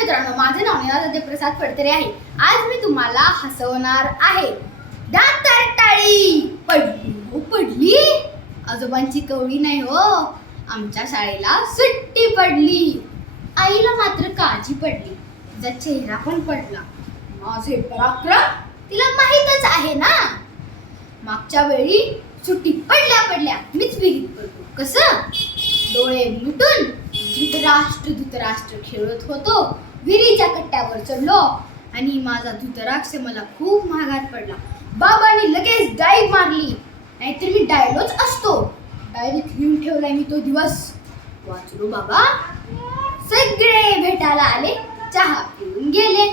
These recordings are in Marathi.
मित्रांनो, माझे नाव निनाद प्रसाद फडतरे आहे. आज मी तुम्हाला हसवणार आहे. दात टाळी पडली हो पडली. आजोबांची कवडी नाही हो. आमच्या शाळेला सुट्टी पडली. आईला मात्र काळजी पडली. तिचा चेहरा पण पडला. माझे पराक्रम तिला माहीतच आहे ना. मागच्या वेळी सुट्टी पडल्या मीच विहिरीत पडलो. कसं? डोळे मिटून धृतराष्ट्र खेळत होतो. विहिरीच्या कट्ट्यावर चढलो आणि माझा धृतराष्ट्र मला खूप महागात पडला. बाबांनी लगेच डाईव्ह मारली, नाहीतर मी डायलोच असतो. डायरीत लिहून ठेवलाय मी तो दिवस. वाचलो बाबा. सगळे भेटायला आले, चहा पिऊन गेले.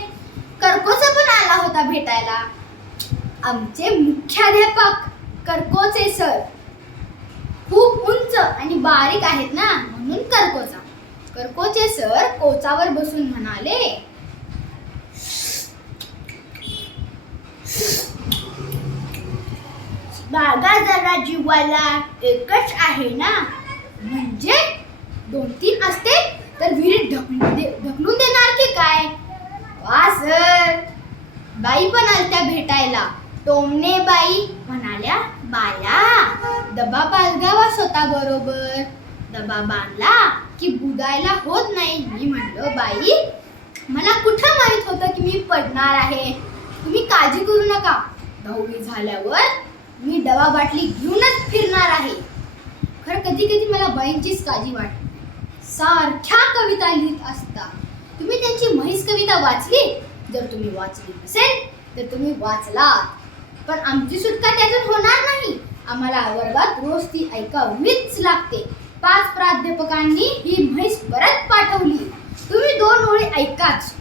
कर्कोचा पण आला होता भेटायला. आमचे मुख्याध्यापक कर्कोचे सर खूप उंच आणि बारीक आहेत ना, म्हणून कर्कोचे सर कोचावर बसून म्हणाले, बागा जरा जीवाला एकच आहे ना, म्हणजे 2-3 असते तर विहिरीत ढकलून देणार की काय? वा सर. बाई पण आलत्या भेटायला. टोमणे बाई म्हणाल्या, बाया डबा बांधावा स्वतः बरोबर. डबा बांधला की बुडायला होत नाही. मी म्हणलो, बाई मला कुठं माहित होतं की मी पडणार आहे. तुम्ही काळजी करू नका. 10वी झाल्यावर मी डबा बाटली घेऊनच फिरणार आहे. खरं कधी मला बाईंचीच काळजी वाटते. सारख्या कविता लिहित असता. तुम्ही त्यांची म्हैस कविता वाचली? जर तुम्ही वाचली नसेल तर तुम्ही वाचलात, पण आमची सुटका त्यातून होणार नाही. आम्हाला वर्गात रोज ती ऐकावीच लागते. 5 प्राध्यापकांनी ही म्हैस परत पाठवली. तुम्ही 2 ओळी ऐकाच.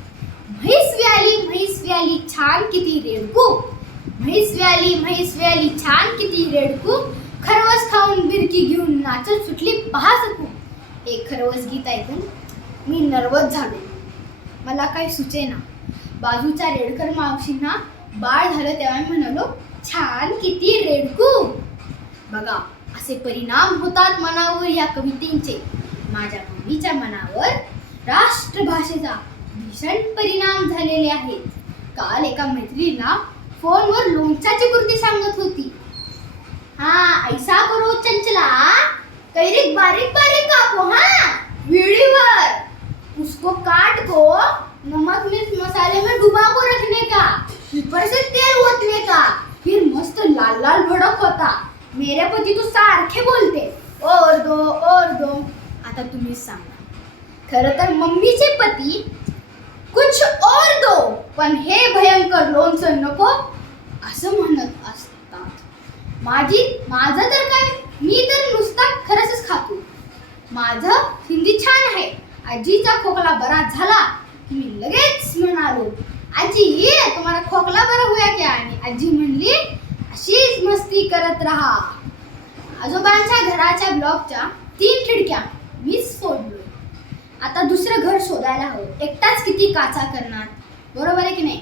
म्हैस व्याली छान किती रेडकू. म्हैस व्याली छान किती रेडकू. खरवस खाऊन बिरकी घेऊन नाचत सुटली पहा सकू. हे खरवस गीत ऐकून मी नर्वस झालो. मला काही सुचेना. बाजूच्या रेडकर मावशींना बाळ झालं तेव्हा मी म्हणालो, छान किती रेडकू. बघा, असे परिणाम होतात मनावर या कवितेचे. माझ्या मम्मीच्या मनावर राष्ट्रभाषेचा भीषण परिणाम झालेले आहेत. काल एका मैत्रिणीला फोनवर लोणच्याची कृती सांगत होती. हाँ, ऐसा करो चंचला, कैरिक बारीक कापो. हाँ, वीडियोवर उसको काट को नमक मिर्च मसाले में डुबा को रखने का, ऊपर से तेल ओतने का, फिर मस्त लाल भडक होता. मेरे पती तो सारखे बोलते, और दो. आता तुम्हीच सांगा. खरं तर मम्मीचे पती कुछ और दो, पण हे भयंकर लोणचं नको असं म्हणत असतात. माझं तर काय, मी तर नुसता खरंच खातो. माझं हिंदी छान आहे. आजीचा खोकला बरा झाला की मी लगेच म्हणालो, आजी तुम्हाला खोकला बरा हुआ क्या? आणि आजी म्हणली, अशीच मस्ती करत राहा. आजोबांच्या घराच्या ब्लॉकच्या 3 खिडक्या मीच फोडलोय. आता दुसरं घर शोधायला हवं. एकटाच किती काचा करणार, बरोबर आहे की नाही?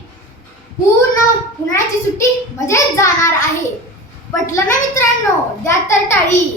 पूर्ण उन्हाळ्याची सुट्टी मजेत जाणार आहे. पटलं ना मित्रांनो? द्या तर टाळी.